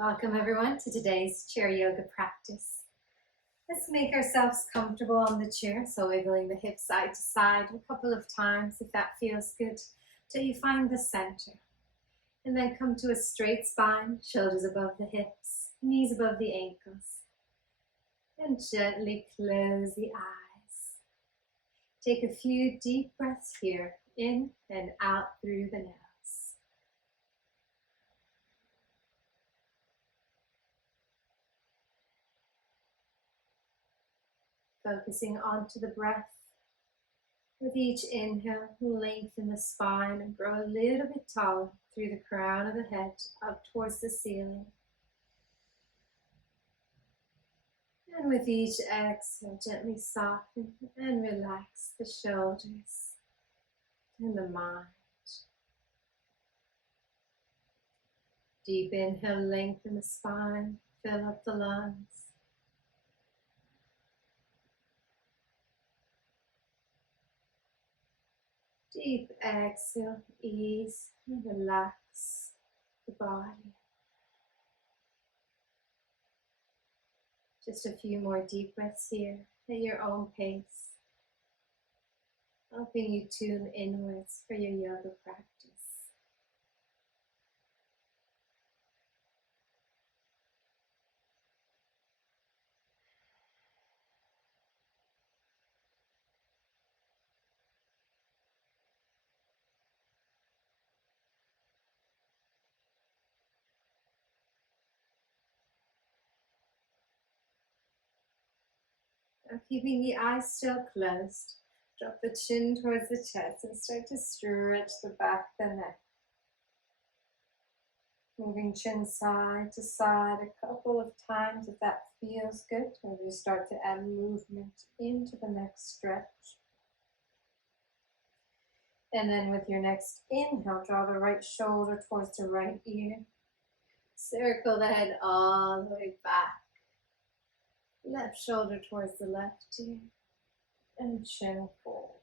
Welcome everyone to today's chair yoga practice. Let's make ourselves comfortable on the chair, so wiggling the hips side to side a couple of times if that feels good, till you find the center. And then come to a straight spine, shoulders above the hips, knees above the ankles. And gently close the eyes. Take a few deep breaths here, in and out through the nose. Focusing onto the breath. With each inhale, lengthen the spine and grow a little bit taller through the crown of the head up towards the ceiling. And with each exhale, gently soften and relax the shoulders and the mind. Deep inhale, lengthen the spine, fill up the lungs. Deep exhale, ease and relax the body. Just a few more deep breaths here at your own pace, helping you tune inwards for your yoga practice. Now keeping the eyes still closed, drop the chin towards the chest and start to stretch the back of the neck. Moving chin side to side a couple of times if that feels good, as you start to add movement into the next stretch. And then with your next inhale, draw the right shoulder towards the right ear. Circle the head all the way back. Left shoulder towards the left ear. And chin folds.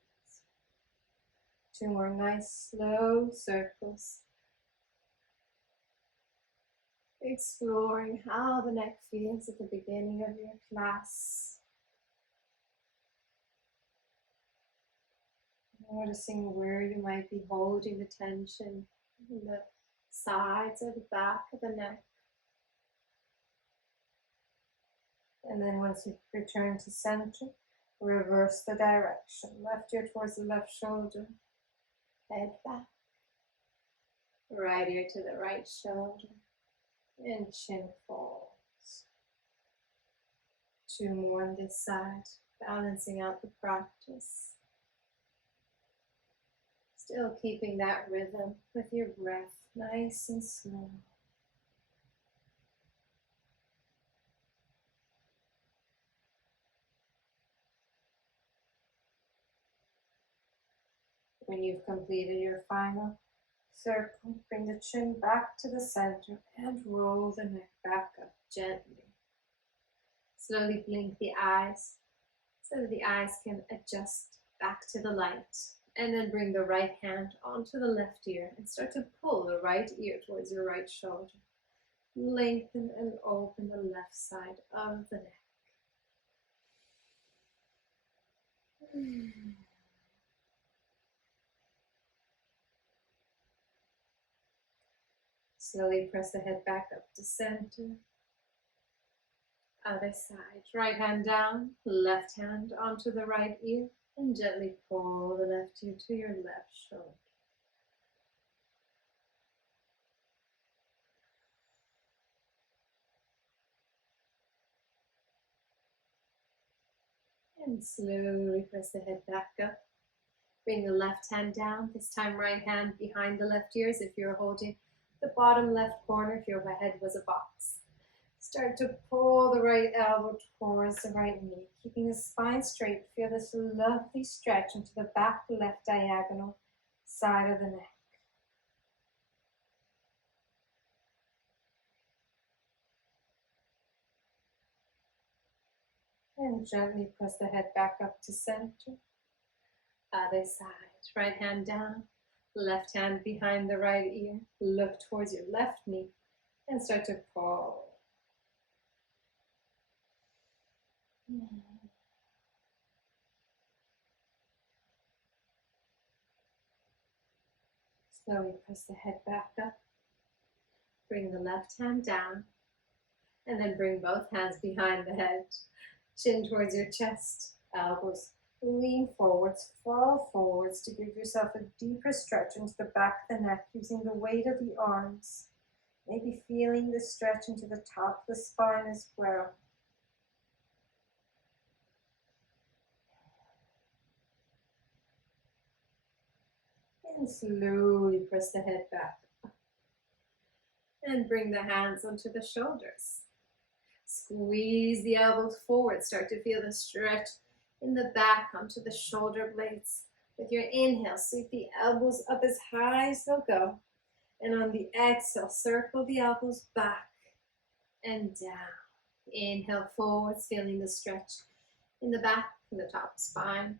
Two more nice slow circles. Exploring how the neck feels at the beginning of your class. Noticing where you might be holding the tension in the sides or the back of the neck. And then once you return to center, reverse the direction. Left ear towards the left shoulder, head back. Right ear to the right shoulder, and chin folds. Two more on this side, balancing out the practice. Still keeping that rhythm with your breath, nice and slow. When you've completed your final circle, bring the chin back to the center and roll the neck back up gently. Slowly blink the eyes so that the eyes can adjust back to the light. And then bring the right hand onto the left ear and start to pull the right ear towards your right shoulder. Lengthen and open the left side of the neck. Slowly press the head back up to center. Other side. Right hand down, left hand onto the right ear, and gently pull the left ear to your left shoulder. And slowly press the head back up. Bring the left hand down, this time right hand behind the left ears if you're holding the bottom left corner, if your head was a box. Start to pull the right elbow towards the right knee, keeping the spine straight. Feel this lovely stretch into the back left diagonal side of the neck. And gently press the head back up to center. Other side, right hand down, left hand behind the right ear. Look towards your left knee. And start to pull. Slowly press the head back up. Bring the left hand down. And then bring both hands behind the head. Chin towards your chest. Elbows lean forwards, fall forwards to give yourself a deeper stretch into the back of the neck using the weight of the arms. Maybe feeling the stretch into the top of the spine as well. And slowly press the head back. And bring the hands onto the shoulders. Squeeze the elbows forward. Start to feel the stretch in the back onto the shoulder blades. With your inhale, sweep the elbows up as high as they'll go. And on the exhale, circle the elbows back and down. Inhale forwards, feeling the stretch in the back and the top spine.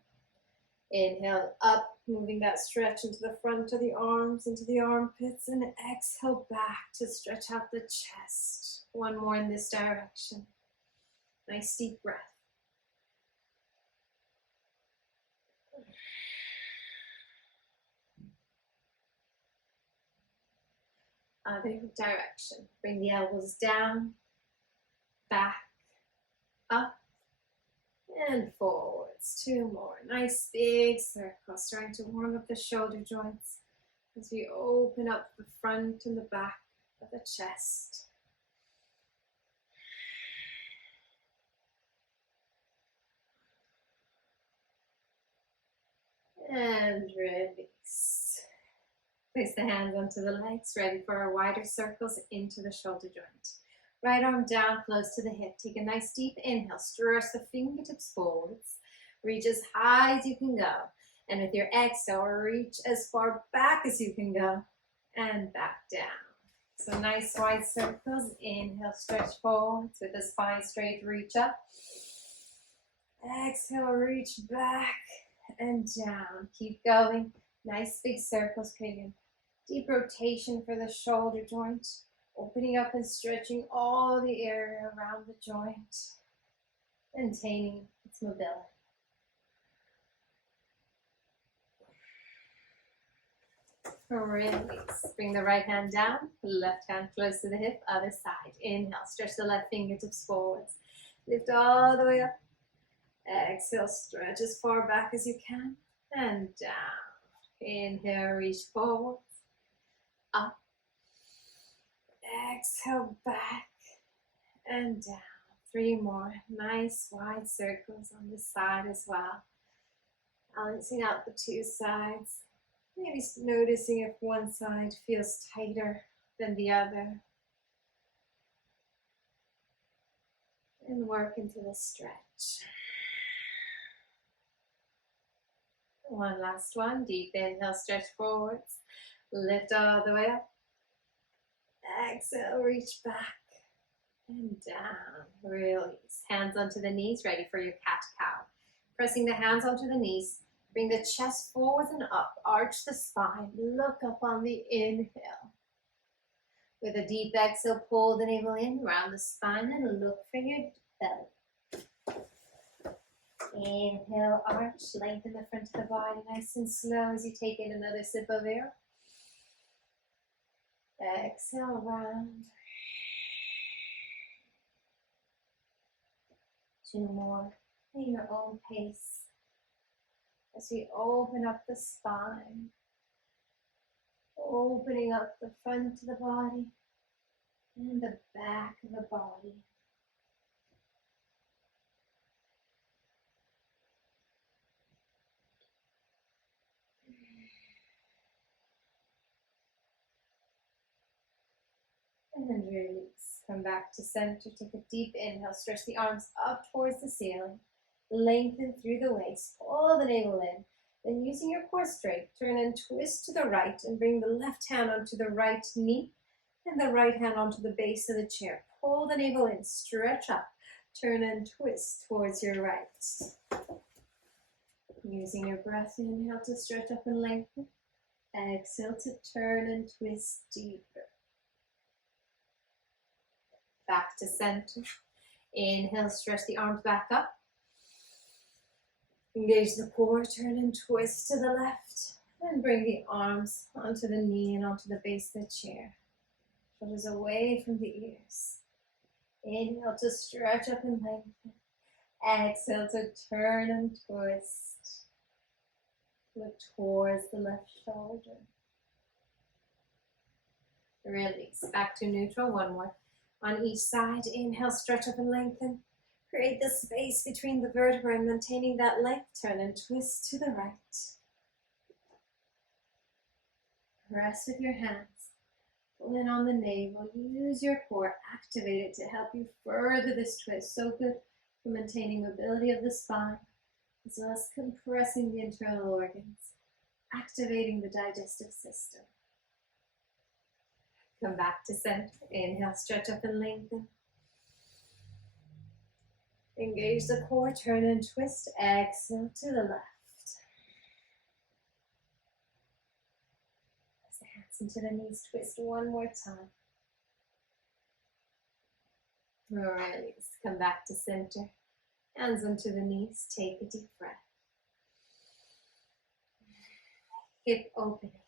Inhale up, moving that stretch into the front of the arms, into the armpits, and exhale back to stretch out the chest. One more in this direction. Nice deep breath. Other direction. Bring the elbows down, back, up, and forwards. Two more. Nice big circles, starting to warm up the shoulder joints as we open up the front and the back of the chest. And release. Place the hands onto the legs, ready for our wider circles into the shoulder joint. Right arm down, close to the hip. Take a nice deep inhale. Stretch the fingertips forwards. Reach as high as you can go. And with your exhale, reach as far back as you can go. And back down. So nice wide circles. Inhale, stretch forwards with the spine straight, reach up. Exhale, reach back and down. Keep going. Nice big circles, creating deep rotation for the shoulder joint. Opening up and stretching all the area around the joint. Maintaining its mobility. Release. Bring the right hand down, left hand close to the hip, other side. Inhale, stretch the left fingertips forwards. Lift all the way up. Exhale, stretch as far back as you can. And down. Inhale, reach forward. Up. Exhale, back. And down. Three more. Nice wide circles on this side as well. Balancing out the two sides. Maybe noticing if one side feels tighter than the other. And work into the stretch. One last one. Deep inhale, stretch forwards. Lift all the way up. Exhale, reach back and down. Release. Hands onto the knees, ready for your cat-cow. Pressing the hands onto the knees. Bring the chest forwards and up. Arch the spine. Look up on the inhale. With a deep exhale, pull the navel in around the spine and look for your belly. Inhale, arch, lengthen the front of the body nice and slow as you take in another sip of air. Exhale, round. Two more at your own pace. As we open up the spine, opening up the front of the body and the back of the body. And then release. Come back to center. Take a deep inhale. Stretch the arms up towards the ceiling. Lengthen through the waist. Pull the navel in. Then using your core straight, turn and twist to the right and bring the left hand onto the right knee and the right hand onto the base of the chair. Pull the navel in. Stretch up. Turn and twist towards your right. Using your breath, inhale to stretch up and lengthen. Exhale to turn and twist deeper. back to center. Inhale, stretch the arms back up. Engage the core, turn and twist to the left. And bring the arms onto the knee and onto the base of the chair. Shoulders away from the ears. Inhale to stretch up and lengthen. Exhale to turn and twist. Look towards the left shoulder. Release. Back to neutral. One more. On each side, inhale, stretch up and lengthen. Create the space between the vertebrae, maintaining that length. Turn and twist to the right. Press with your hands. Pull in on the navel. Use your core. Activate it to help you further this twist. So good for maintaining mobility of the spine, as well as compressing the internal organs, activating the digestive system. Come back to center. Inhale, stretch up and lengthen. Engage the core, turn and twist. Exhale to the left. Press the hands into the knees, twist one more time. Release. Come back to center. Hands onto the knees. Take a deep breath. Hip opening.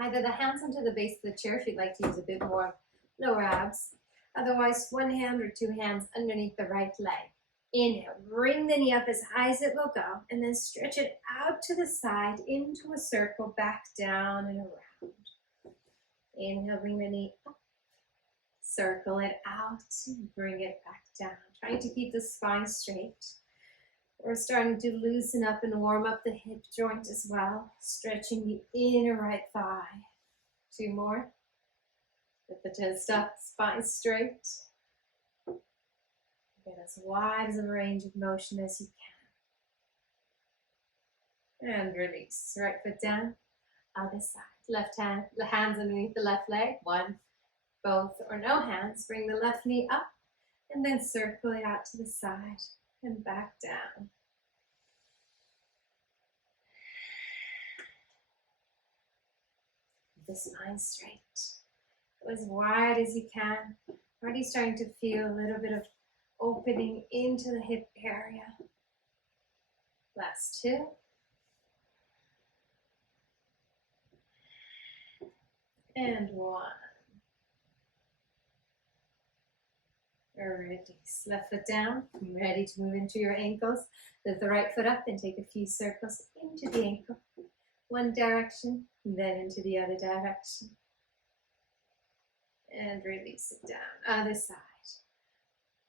Either the hands onto the base of the chair if you'd like to use a bit more lower abs. Otherwise, one hand or two hands underneath the right leg. Inhale, bring the knee up as high as it will go, and then stretch it out to the side into a circle, back down and around. Inhale, bring the knee up, circle it out, bring it back down. Trying to keep the spine straight. We're starting to loosen up and warm up the hip joint as well, stretching the inner right thigh. Two more. Lift the chest up, spine straight. Get as wide as a range of motion as you can. And release. Right foot down, other side. Left hand, the hands underneath the left leg. One, both, or no hands. Bring the left knee up and then circle it out to the side and back down. The spine straight. Go as wide as you can. Already starting to feel a little bit of opening into the hip area. Last two. And one. Release. Left foot down. Ready to move into your ankles. Lift the right foot up and take a few circles into the ankle. One direction, then into the other direction. And release it down. Other side.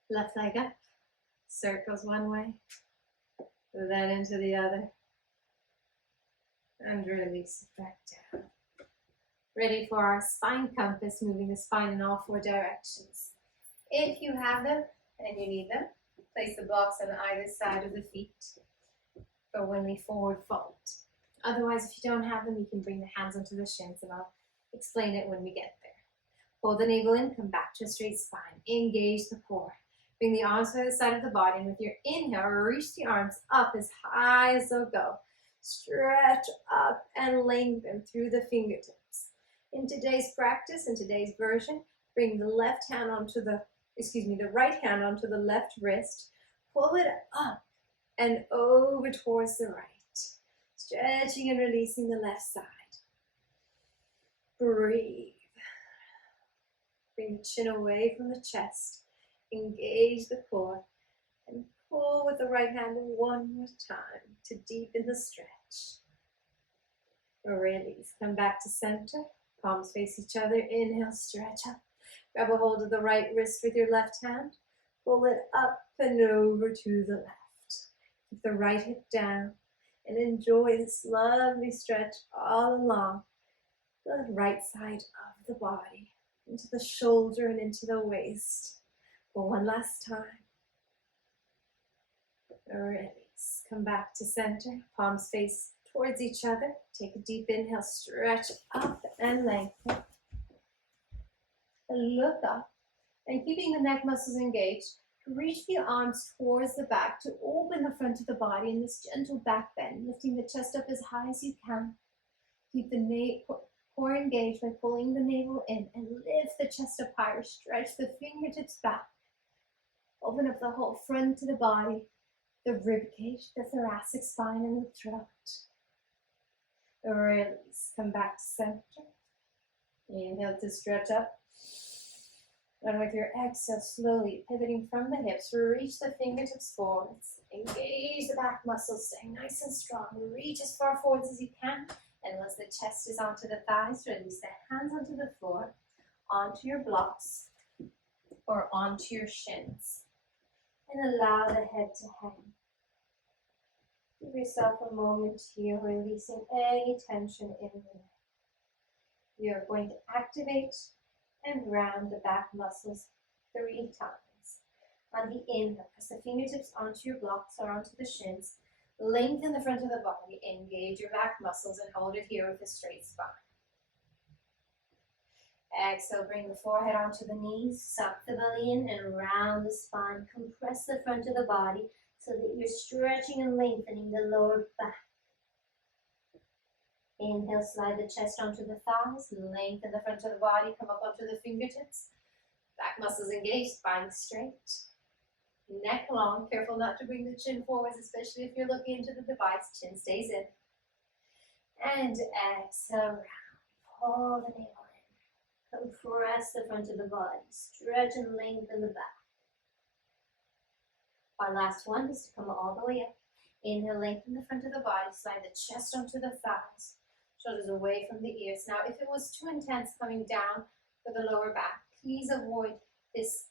Left leg up. Circles one way. Then into the other. And release it back down. Ready for our spine compass, moving the spine in all four directions. If you have them and you need them, place the blocks on either side of the feet for when we forward fold. Otherwise, if you don't have them, you can bring the hands onto the shins, and I'll explain it when we get there. Hold the navel in, come back to a straight spine. Engage the core. Bring the arms to the side of the body, and with your inhale, reach the arms up as high as they'll go. Stretch up and lengthen through the fingertips. In today's practice, in today's version, bring the the right hand onto the left wrist. Pull it up and over towards the right. Stretching and releasing the left side. Breathe. Bring the chin away from the chest. Engage the core. And pull with the right hand one more time to deepen the stretch. Release. Come back to center. Palms face each other. Inhale, stretch up. Grab a hold of the right wrist with your left hand. Pull it up and over to the left. Keep the right hip down. And enjoy this lovely stretch all along the right side of the body, into the shoulder and into the waist. For one last time. Release. Come back to center. Palms face towards each other. Take a deep inhale. Stretch up and lengthen. And look up. And keeping the neck muscles engaged, reach the arms towards the back to open the front of the body in this gentle back bend, lifting the chest up as high as you can. Keep the core engaged by pulling the navel in and lift the chest up higher. Stretch the fingertips back. Open up the whole front of the body, the rib cage, the thoracic spine, and the throat. Release. Come back to center. Inhale to stretch up. And with your exhale, slowly pivoting from the hips, reach the fingertips forwards. Engage the back muscles, staying nice and strong. Reach as far forwards as you can. And once the chest is onto the thighs, release the hands onto the floor, onto your blocks, or onto your shins. And allow the head to hang. Give yourself a moment here, releasing any tension in the neck. You're going to activate and round the back muscles 3 times. On the inhale, press the fingertips onto your blocks or onto the shins. Lengthen the front of the body. Engage your back muscles and hold it here with a straight spine. Exhale, bring the forehead onto the knees. Suck the belly in and round the spine. Compress the front of the body so that you're stretching and lengthening the lower back. Inhale, slide the chest onto the thighs, lengthen the front of the body, come up onto the fingertips. Back muscles engaged, spine straight. Neck long, careful not to bring the chin forwards, especially if you're looking into the device, chin stays in. And exhale, round, pull the navel in. Compress the front of the body, stretch and lengthen the back. Our last one is to come all the way up. Inhale, lengthen the front of the body, slide the chest onto the thighs. Shoulders away from the ears. Now, if it was too intense coming down for the lower back, please avoid this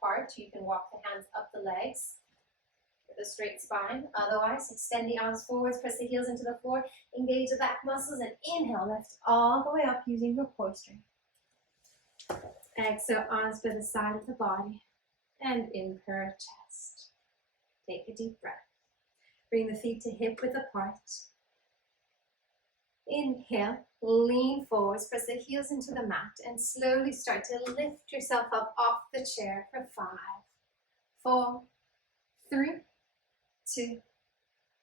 part. You can walk the hands up the legs with a straight spine. Otherwise, extend the arms forwards, press the heels into the floor, engage the back muscles, and inhale, lift all the way up using your core strength. Exhale, arms by the side of the body, and in curved chest. Take a deep breath. Bring the feet to hip width apart. Inhale, lean forwards, press the heels into the mat, and slowly start to lift yourself up off the chair for 5, 4, 3, 2,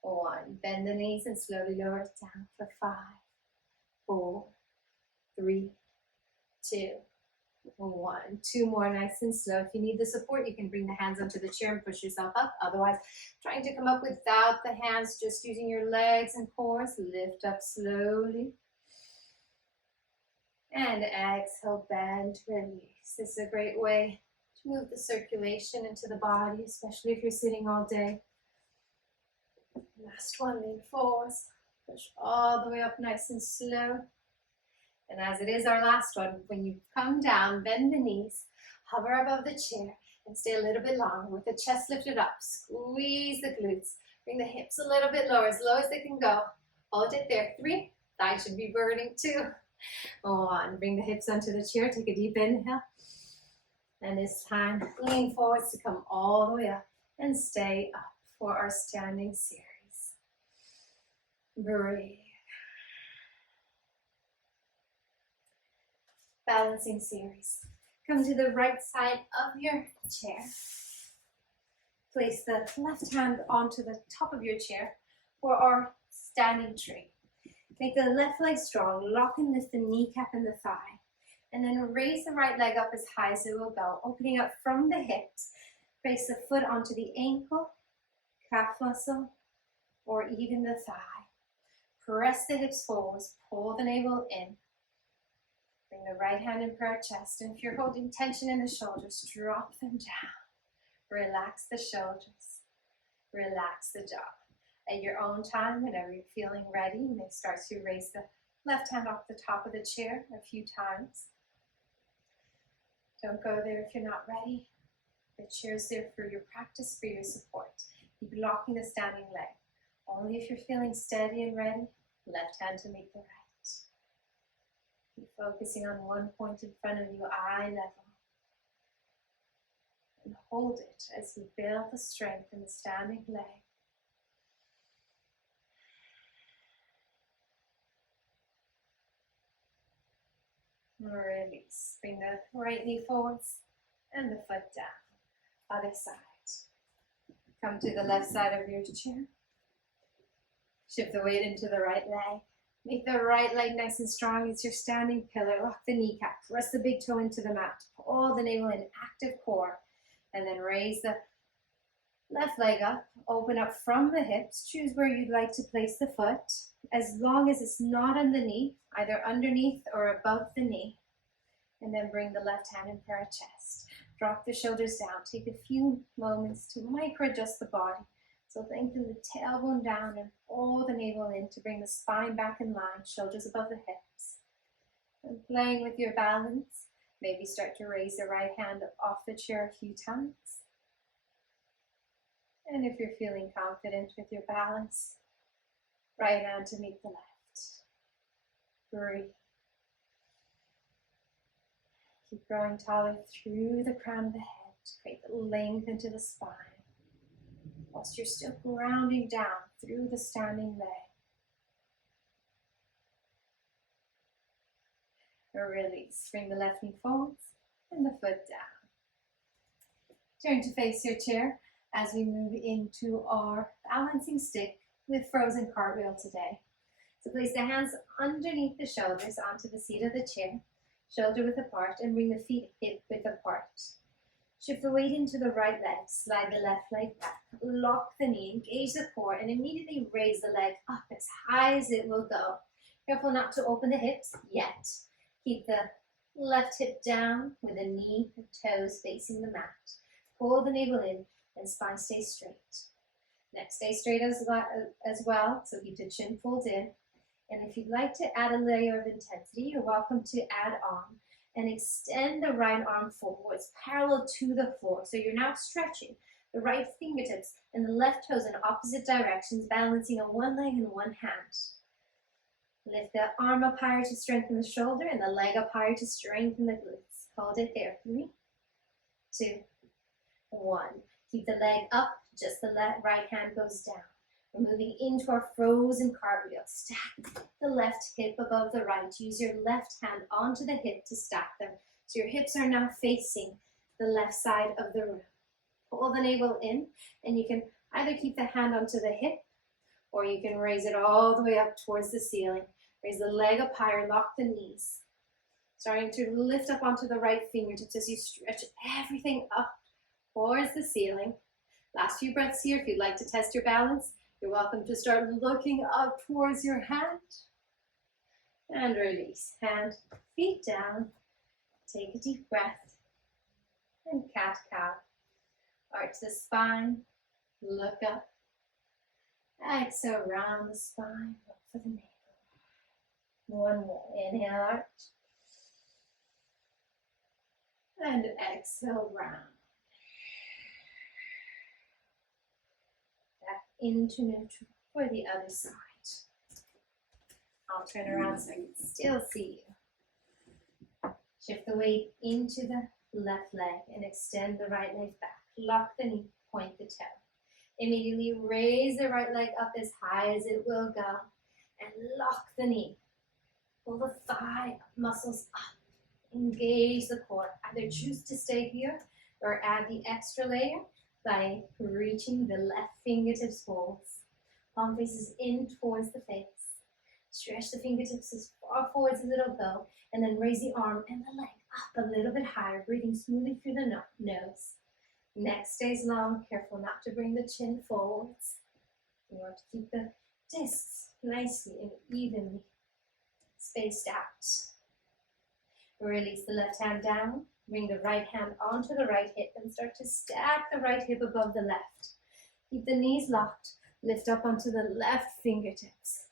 1. Bend the knees and slowly lower it down for 5, 4, 3, 2, 1. 2 more, nice and slow. If you need the support, you can bring the hands onto the chair and push yourself up. Otherwise, trying to come up without the hands, just using your legs and core. Lift up slowly. And exhale, bend, release. This is a great way to move the circulation into the body, especially if you're sitting all day. Last one, lean forwards. Push all the way up nice and slow. And as it is our last one, when you come down, bend the knees, hover above the chair, and stay a little bit longer with the chest lifted up. Squeeze the glutes. Bring the hips a little bit lower, as low as they can go. Hold it there. 3. Thighs should be burning. 2. 1. Bring the hips onto the chair. Take a deep inhale. And this time, lean forwards to come all the way up and stay up for our standing series. Breathe. Balancing series. Come to the right side of your chair. Place the left hand onto the top of your chair for our standing tree. Make the left leg strong. Lock and lift the kneecap and the thigh. And then raise the right leg up as high as it will go, opening up from the hips. Place the foot onto the ankle, calf muscle, or even the thigh. Press the hips forwards. Pull the navel in. Bring the right hand in for our chest, and if you're holding tension in the shoulders, drop them down. Relax the shoulders. Relax the jaw. At your own time, whenever you're feeling ready, you may start to raise the left hand off the top of the chair a few times. Don't go there if you're not ready. The chair is there for your practice, for your support. Keep locking the standing leg. Only if you're feeling steady and ready, left hand to meet the right. Keep focusing on one point in front of you, eye level. And hold it as you build the strength in the standing leg. Release. Bring the right knee forwards and the foot down. Other side. Come to the left side of your chair. Shift the weight into the right leg. Make the right leg nice and strong. It's your standing pillar. Lock the kneecap. Press the big toe into the mat. Pull the navel in. Active core. And then raise the left leg up, open up from the hips. Choose where you'd like to place the foot, as long as it's not underneath, either underneath or above the knee. And then bring the left hand in para-chest. Drop the shoulders down. Take a few moments to micro-adjust the body. So lengthen the tailbone down and pull the navel in to bring the spine back in line, shoulders above the hips. And playing with your balance, maybe start to raise the right hand off the chair a few times. And if you're feeling confident with your balance, right hand to meet the left. Breathe. Keep growing taller through the crown of the head to create the length into the spine, whilst you're still grounding down through the standing leg. Release. Bring the left knee forwards and the foot down. Turn to face your chair as we move into our balancing stick with frozen cartwheel today. So place the hands underneath the shoulders onto the seat of the chair, shoulder width apart, and bring the feet hip width apart. Shift the weight into the right leg, slide the left leg back, lock the knee, engage the core, and immediately raise the leg up as high as it will go. Careful not to open the hips yet. Keep the left hip down with the knee and toes facing the mat. Pull the navel in and spine stays straight. Neck stays straight as well, so keep the chin pulled in. And if you'd like to add a layer of intensity, you're welcome to add on and extend the right arm forwards, parallel to the floor. So you're now stretching the right fingertips and the left toes in opposite directions, balancing on one leg and one hand. Lift the arm up higher to strengthen the shoulder and the leg up higher to strengthen the glutes. Hold it there. 3, 2, 1. Keep the leg up, just the right hand goes down. We're moving into our frozen cartwheel. Stack the left hip above the right. Use your left hand onto the hip to stack them. So your hips are now facing the left side of the room. Pull the navel in, and you can either keep the hand onto the hip, or you can raise it all the way up towards the ceiling. Raise the leg up higher, lock the knees. Starting to lift up onto the right fingertips as you stretch everything up towards the ceiling. Last few breaths here. If you'd like to test your balance, you're welcome to start looking up towards your hand. And release. Hand, feet down. Take a deep breath. And cat-cow. Arch the spine. Look up. Exhale, round the spine. Look for the navel. One more. Inhale, arch. And exhale, round. Back into neutral for the other side. I'll turn around so I can still see you. Shift the weight into the left leg and extend the right leg back. Lock the knee, point the toe. Immediately raise the right leg up as high as it will go and lock the knee. Pull the thigh muscles up. Engage the core. Either choose to stay here or add the extra layer by reaching the left fingertips forwards. Palm faces in towards the face. Stretch the fingertips as far forwards as it'll go, and then raise the arm and the leg up a little bit higher, breathing smoothly through the nose. Neck stays long, careful not to bring the chin forwards. You want to keep the discs nicely and evenly spaced out. Release the left hand down, bring the right hand onto the right hip and start to stack the right hip above the left. Keep the knees locked, lift up onto the left fingertips.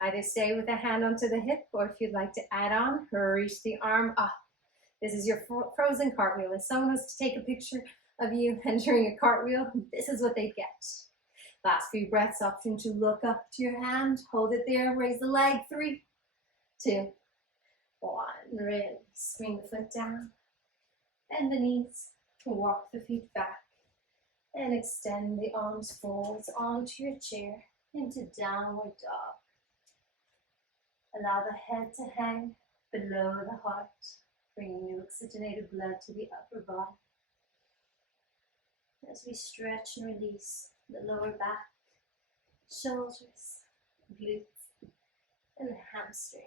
Either stay with the hand onto the hip, or if you'd like to add on, reach the arm up. This is your frozen cartwheel. If someone was to take a picture of you entering a cartwheel, this is what they get. Last few breaths, option to look up to your hand, hold it there, raise the leg, 3, 2, 1, release, bring the foot down, bend the knees, walk the feet back, and extend the arms forwards onto your chair into downward dog. Allow the head to hang below the heart, bringing new oxygenated blood to the upper body. As we stretch and release the lower back, shoulders, glutes, and hamstrings.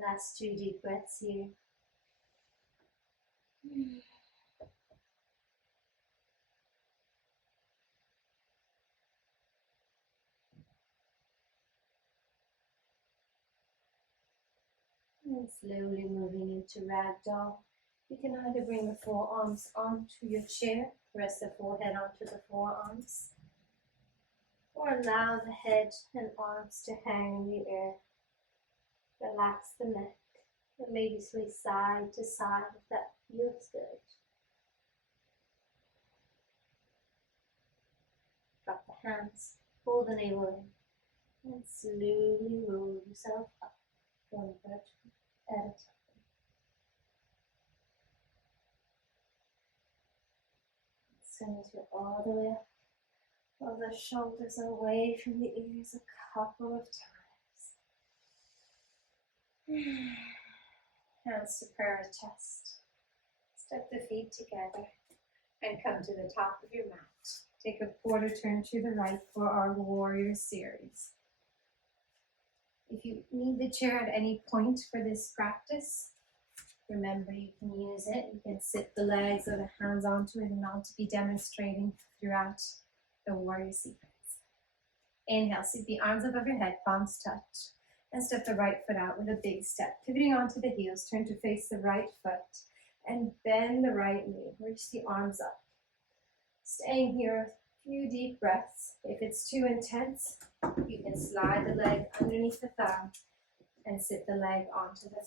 Last 2 deep breaths here. And slowly moving into ragdoll. You can either bring the forearms onto your chair, rest the forehead onto the forearms, or allow the head and arms to hang in the air. Relax the neck and maybe sway side to side if that feels good. Drop the hands, pull the navel in, and slowly roll yourself up, one vertebra at a time. As soon as you're all the way up, roll the shoulders away from the ears a couple of times. Hands to prayer chest. Step the feet together and come to the top of your mat. Take a quarter turn to the right for our warrior series. If you need the chair at any point for this practice, remember you can use it. You can sit the legs or the hands onto it, and I'll be demonstrating throughout the warrior sequence. Inhale, sweep the arms above your head, palms touch, and step the right foot out with a big step. Pivoting onto the heels, turn to face the right foot, and bend the right knee. Reach the arms up. Staying here, a few deep breaths. If it's too intense, you can slide the leg underneath the thigh and sit the leg onto the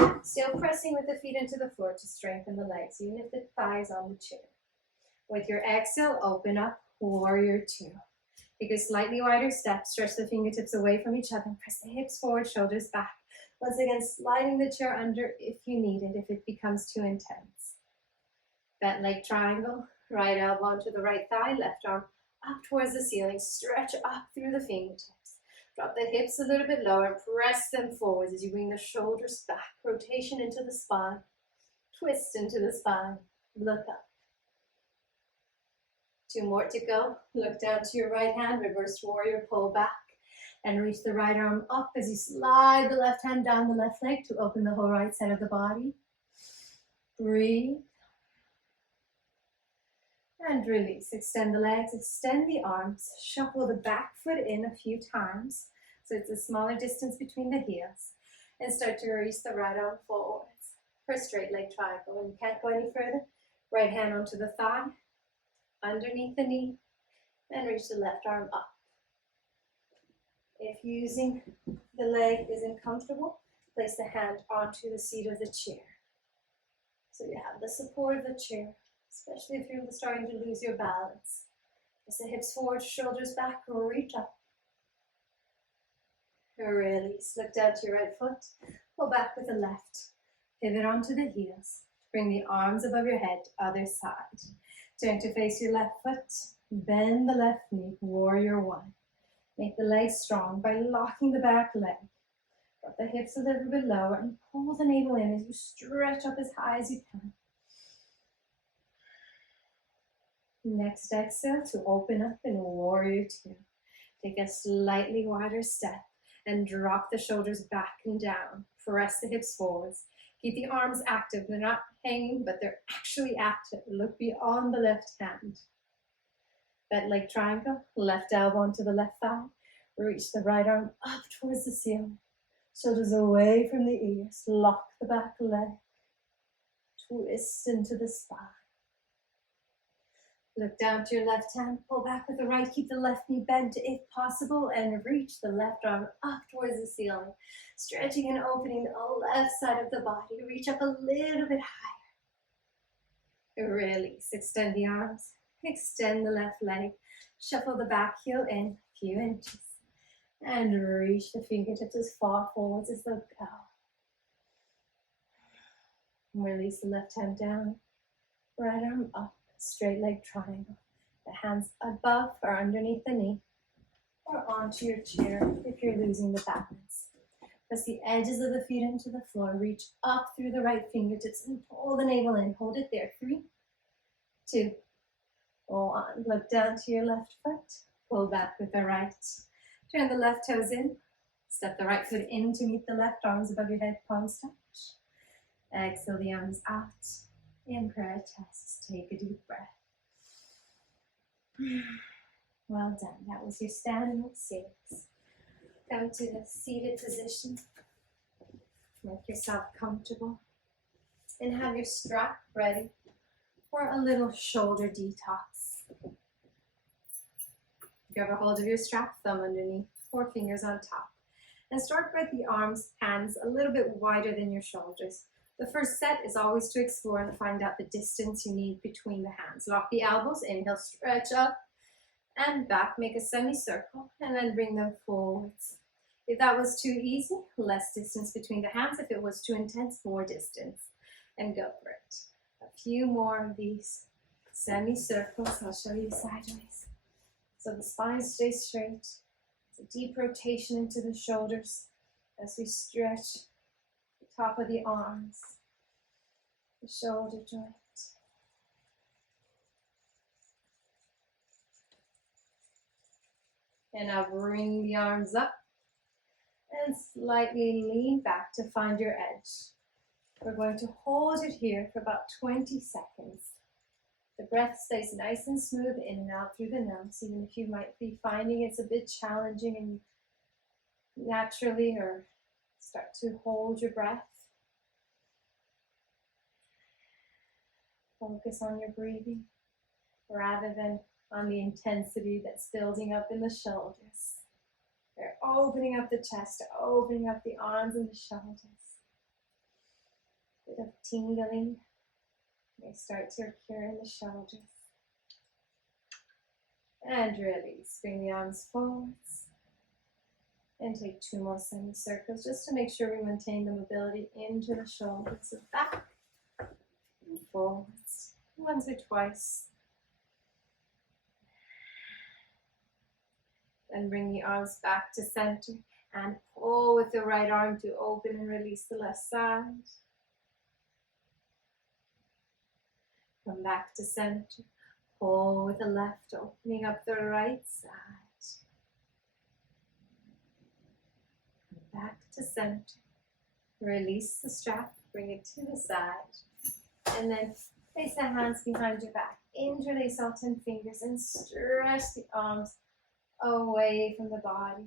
thigh. Still pressing with the feet into the floor to strengthen the legs, even if the thigh is on the chair. With your exhale, open up, warrior two. Take a slightly wider step, stretch the fingertips away from each other, and press the hips forward, shoulders back. Once again, sliding the chair under if you need it, if it becomes too intense. Bent leg triangle, right elbow onto the right thigh, left arm up towards the ceiling, stretch up through the fingertips. Drop the hips a little bit lower and press them forwards as you bring the shoulders back, rotation into the spine, twist into the spine, look up. 2 more to go. Look down to your right hand, reverse warrior, pull back, and reach the right arm up as you slide the left hand down the left leg to open the whole right side of the body. Breathe. And release. Extend the legs, extend the arms, shuffle the back foot in a few times so it's a smaller distance between the heels, and start to reach the right arm forwards for a straight leg triangle. When you can't go any further, right hand onto the thigh, underneath the knee, and reach the left arm up. If using the leg isn't comfortable, place the hand onto the seat of the chair. So you have the support of the chair, especially if you're starting to lose your balance. Press the hips forward, shoulders back, reach up. Release, look down to your right foot, pull back with the left. Pivot onto the heels. Bring the arms above your head, other side. Turn to face your left foot, bend the left knee, warrior one. Make the legs strong by locking the back leg. Drop the hips a little bit lower and pull the navel in as you stretch up as high as you can. Next exhale to open up in warrior two. Take a slightly wider step and drop the shoulders back and down. Press the hips forwards. Keep the arms active. They're not hanging, but they're actually active. Look beyond the left hand. Bent leg triangle, left elbow onto the left thigh. Reach the right arm up towards the ceiling. Shoulders away from the ears. Lock the back leg. Twist into the spine. Look down to your left hand, pull back with the right, keep the left knee bent if possible, and reach the left arm up towards the ceiling. Stretching and opening the left side of the body. Reach up a little bit higher. Release, extend the arms, extend the left leg, shuffle the back heel in a few inches, and reach the fingertips as far forwards as they'll go. Release the left hand down, right arm up. Straight leg triangle. The hands above or underneath the knee or onto your chair if you're losing the balance. Press the edges of the feet into the floor. Reach up through the right fingertips and pull the navel in. Hold it there. 3, 2, 1. Look down to your left foot. Pull back with the right. Turn the left toes in. Step the right foot in to meet the left, arms above your head, palms touch. Exhale the arms out. In prayer test, take a deep breath. Well done. That was your standing up six. Come to the seated position. Make yourself comfortable. And have your strap ready for a little shoulder detox. Grab a hold of your strap, thumb underneath, 4 fingers on top. And start with the arms, hands a little bit wider than your shoulders. The first set is always to explore and find out the distance you need between the hands. Lock the elbows, inhale, stretch up and back, make a semicircle, and then bring them forwards. If that was too easy, less distance between the hands. If it was too intense, more distance. And go for it. A few more of these semicircles. I'll show you sideways. So the spine stays straight. It's a deep rotation into the shoulders as we stretch the top of the arms, the shoulder joint. And now bring the arms up and slightly lean back to find your edge. We're going to hold it here for about 20 seconds. The breath stays nice and smooth in and out through the nose, even if you might be finding it's a bit challenging and naturally or start to hold your breath. Focus on your breathing rather than on the intensity that's building up in the shoulders. They're opening up the chest, opening up the arms and the shoulders. Bit of tingling may start to occur in the shoulders. And release. Bring the arms forwards. And take 2 more semicircles just to make sure we maintain the mobility into the shoulders and back and forwards. Once or twice. Then bring the arms back to center and pull with the right arm to open and release the left side. Come back to center. Pull with the left, opening up the right side. Come back to center. Release the strap, bring it to the side. And then place the hands behind your back. Interlace all 10 fingers and stretch the arms away from the body.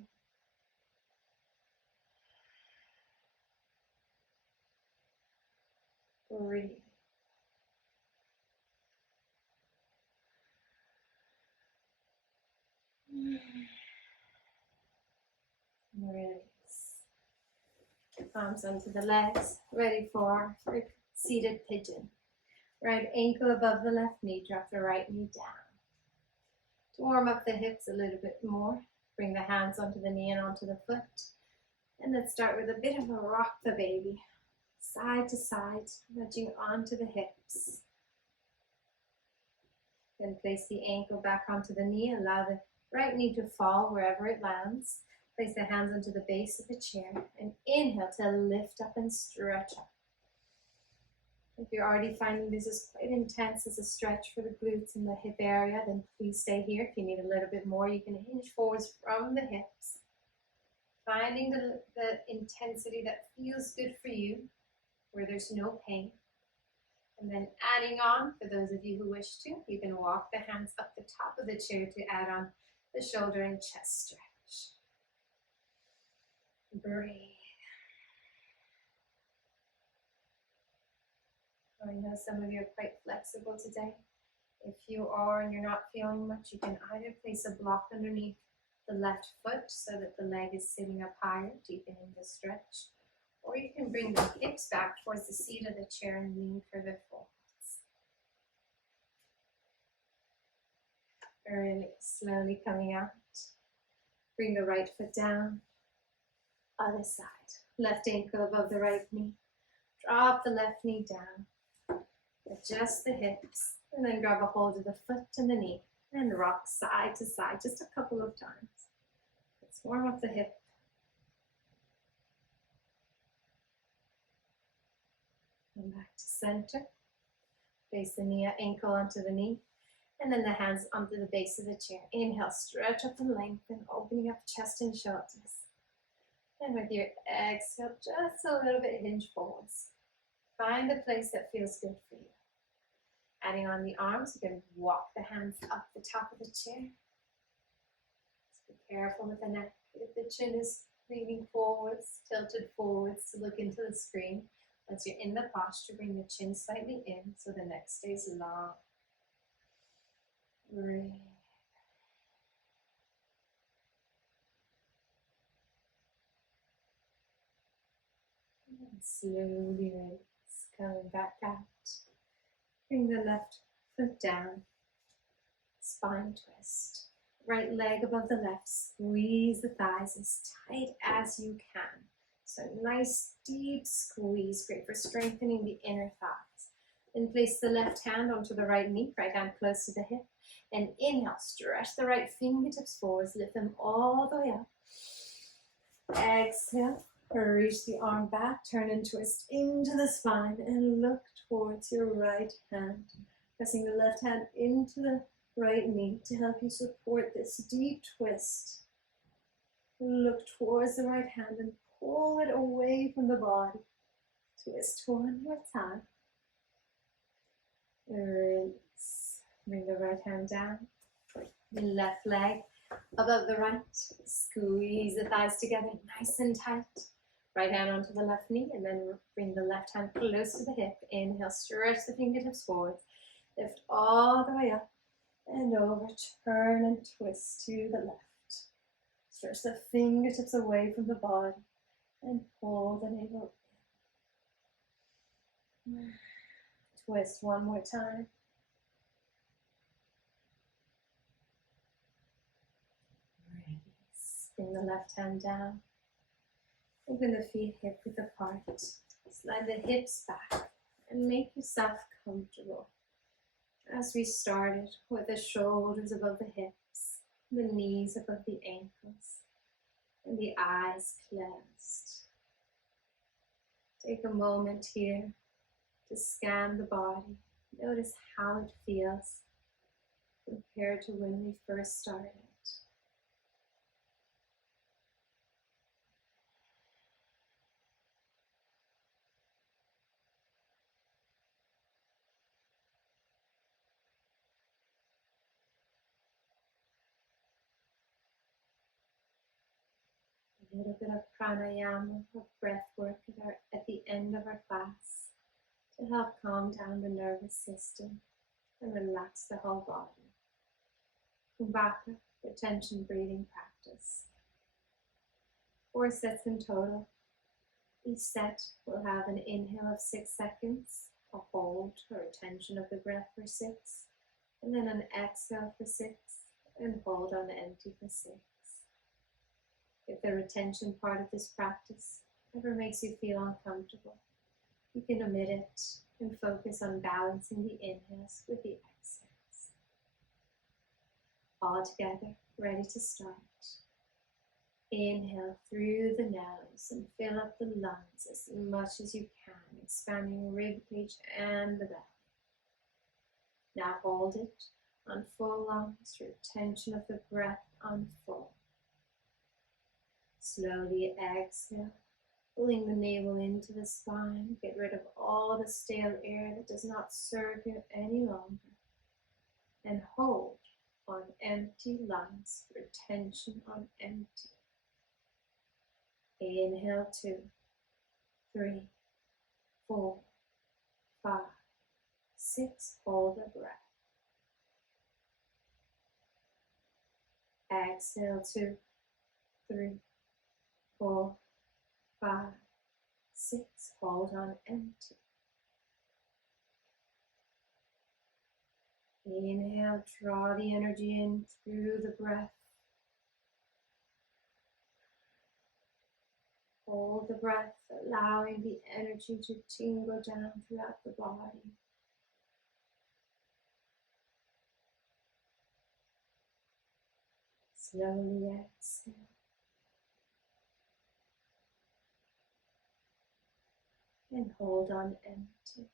Breathe. Release. Arms onto the legs, ready for seated pigeon. Right ankle above the left knee, drop the right knee down. To warm up the hips a little bit more, bring the hands onto the knee and onto the foot. And let's start with a bit of a rock the baby. Side to side, nudging onto the hips. Then place the ankle back onto the knee, allow the right knee to fall wherever it lands. Place the hands onto the base of the chair and inhale to lift up and stretch up. If you're already finding this is quite intense as a stretch for the glutes and the hip area, then please stay here. If you need a little bit more, you can hinge forwards from the hips. Finding the intensity that feels good for you, where there's no pain. And then adding on, for those of you who wish to, you can walk the hands up the top of the chair to add on the shoulder and chest stretch. Breathe. I know some of you are quite flexible today. If you are and you're not feeling much, you can either place a block underneath the left foot so that the leg is sitting up higher, deepening the stretch. Or you can bring the hips back towards the seat of the chair and lean further forwards. Really slowly coming out. Bring the right foot down. Other side. Left ankle above the right knee. Drop the left knee down. Adjust the hips. And then grab a hold of the foot and the knee. And rock side to side just a couple of times. Let's warm up the hip. Come back to center. Place the knee, ankle onto the knee. And then the hands onto the base of the chair. Inhale, stretch up and lengthen, opening up chest and shoulders. And with your exhale, just a little bit hinge forwards. Find a place that feels good for you. Adding on the arms, you can walk the hands up the top of the chair. Just be careful with the neck. If the chin is leaning forwards, tilted forwards to look into the screen, once you're in the posture, bring the chin slightly in so the neck stays long. Breathe. And slowly release, coming back out. Bring the left foot down, spine twist. Right leg above the left, squeeze the thighs as tight as you can. So nice deep squeeze, great for strengthening the inner thighs. Then place the left hand onto the right knee, right hand close to the hip. And inhale, stretch the right fingertips forwards, lift them all the way up. Exhale, reach the arm back, turn and twist into the spine and look towards your right hand. Pressing the left hand into the right knee to help you support this deep twist. Look towards the right hand and pull it away from the body. Twist one more time. Release. Bring the right hand down. The left leg above the right. Squeeze the thighs together nice and tight. Right hand onto the left knee and then bring the left hand close to the hip. Inhale, stretch the fingertips forward. Lift all the way up and over. Turn and twist to the left. Stretch the fingertips away from the body and pull the navel in. Twist one more time. Release. Bring the left hand down. Open the feet hip width apart. Slide the hips back and make yourself comfortable. As we started with the shoulders above the hips, the knees above the ankles, and the eyes closed. Take a moment here to scan the body. Notice how it feels compared to when we first started. A little bit of pranayama, of breath work at the end of our class to help calm down the nervous system and relax the whole body. Kumbhaka, the tension breathing practice. 4 sets in total. Each set will have an inhale of 6 seconds, a hold or retention of the breath for 6, and then an exhale for 6, and hold on empty for 6. If the retention part of this practice ever makes you feel uncomfortable, you can omit it and focus on balancing the inhales with the exhales. All together, ready to start. Inhale through the nose and fill up the lungs as much as you can, expanding rib cage and the belly. Now hold it on full lungs, retention of the breath on full. Slowly exhale, pulling the navel into the spine. Get rid of all the stale air that does not serve you any longer. And hold on empty lungs, retention on empty. Inhale 2, 3, 4, 5, 6. Hold the breath. Exhale 2, 3, 4, 5, 6. Hold on empty. Inhale, draw the energy in through the breath. Hold the breath, allowing the energy to tingle down throughout the body. Slowly exhale. And hold on empty.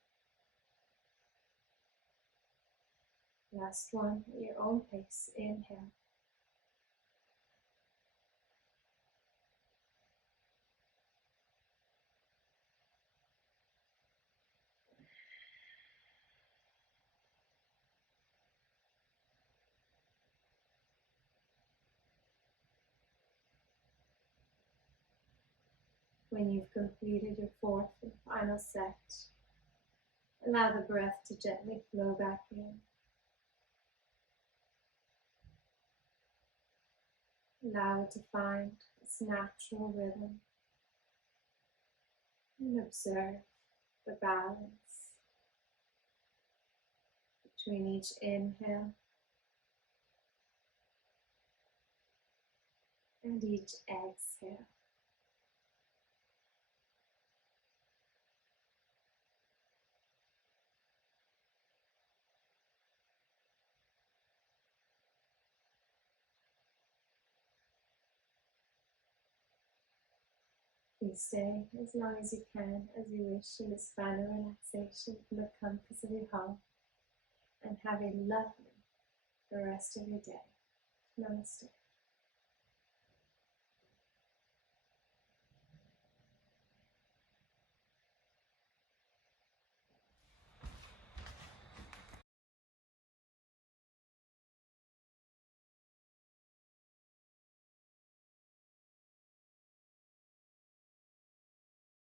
Last one at your own pace. Inhale. When you've completed your fourth and final set, allow the breath to gently flow back in. Allow it to find its natural rhythm and observe the balance between each inhale and each exhale. Please stay as long as you can, as you wish, in this final relaxation from the comforts of your home, and have a lovely rest of your day. Namaste.